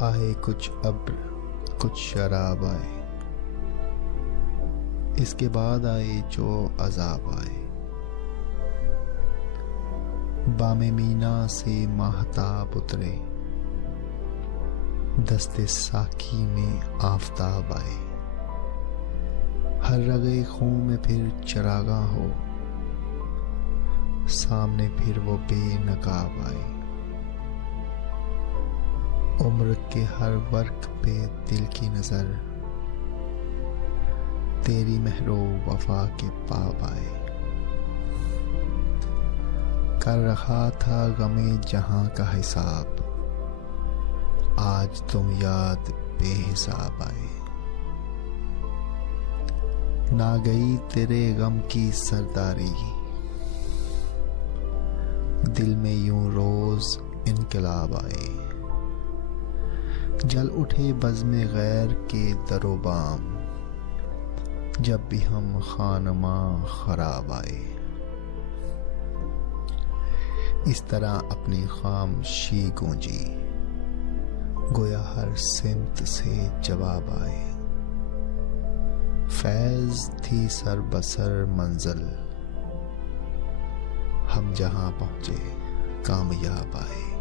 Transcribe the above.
आए कुछ अब्र, कुछ शराब आए, इसके बाद आए जो अजाब आए। बामे मीना से माहताब उतरे, दस्ते साकी में आफताब आए। हर रगे खून में फिर चरागा हो, सामने फिर वो बेनकाब आए। उम्र के हर वर्क पे दिल की नजर, तेरी महरो वफा के पाब आए। कर रखा था गमे जहां का हिसाब, आज तुम याद बेहिसाब आए। ना गई तेरे गम की सरदारी, दिल में यूं रोज इनकलाब आए। जल उठे बज़्म गैर के दरोबाम, जब भी हम खानमा खराब आए। इस तरह अपनी खामोशी गूंजी, गोया हर सिमत से जवाब आए। फैज थी सर बसर मंजिल, हम जहां पहुंचे कामयाब आए।